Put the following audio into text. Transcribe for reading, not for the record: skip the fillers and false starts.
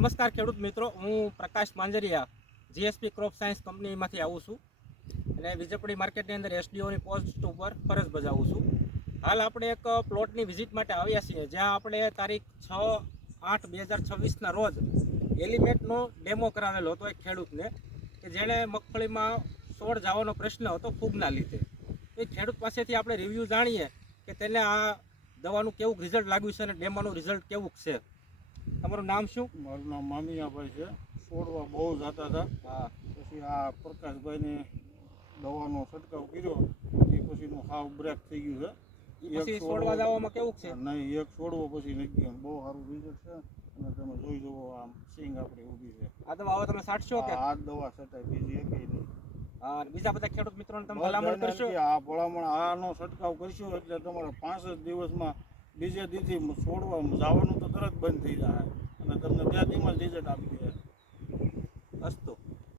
નમસ્કાર ખેડૂત મિત્રો, હું પ્રકાશ માંજરિયા જીએસપી ક્રોપ સાયન્સ કંપનીમાંથી આવું છું અને વિજયપુરી માર્કેટની અંદર એસડીઓની પોસ્ટ ઉપર ફરજ બજાવું છું. હાલ આપણે એક પ્લોટની વિઝિટ માટે આવ્યા છીએ, જ્યાં આપણે તારીખ 6/8/2026ના રોજ એલિમેન્ટનો ડેમો કરાવેલો હતો એક ખેડૂતને કે જેણે મગફળીમાં છોડ જવાનો પ્રશ્ન હતો ફૂગના લીધે. એ ખેડૂત પાસેથી આપણે રિવ્યૂ જાણીએ કે તેને આ દવાનું કેવું રિઝલ્ટ લાગ્યું છે અને ડેમોનું રિઝલ્ટ કેવું છે. તમારું નામ શું? મારું નામ મામિયાભાઈ છે. છોડવા બહુ જતા હતા. હા, પછી આ પ્રકાશભાઈને દવાનો છંટકાવ કર્યો એ પછીનું હાવ બ્રેક થઈ ગયું છે. પછી છોડવા જવામાં કેવું છે? નહીં, એક છોડવો પછી નથી ગયો. બહુ સારું રિઝલ્ટ છે અને તમે જોઈ જુઓ, આમ સિંગ આપણી ઊભી છે. આ દવા હવે તમે છાંટશો કે? આ દવા છટાય, બીજી એકેય નહીં. હા, બીજા બધા ખેડૂત મિત્રોને તમે ભલામણ કરશો? આ ભલામણ આનો છંટકાવ કરશો એટલે તમારે 5 જ દિવસમાં બીજે દીથી છોડવા જવાનું તો તરત બંધ થઈ જાય અને તમને 2 દીમાં રિઝલ્ટ આપી દે.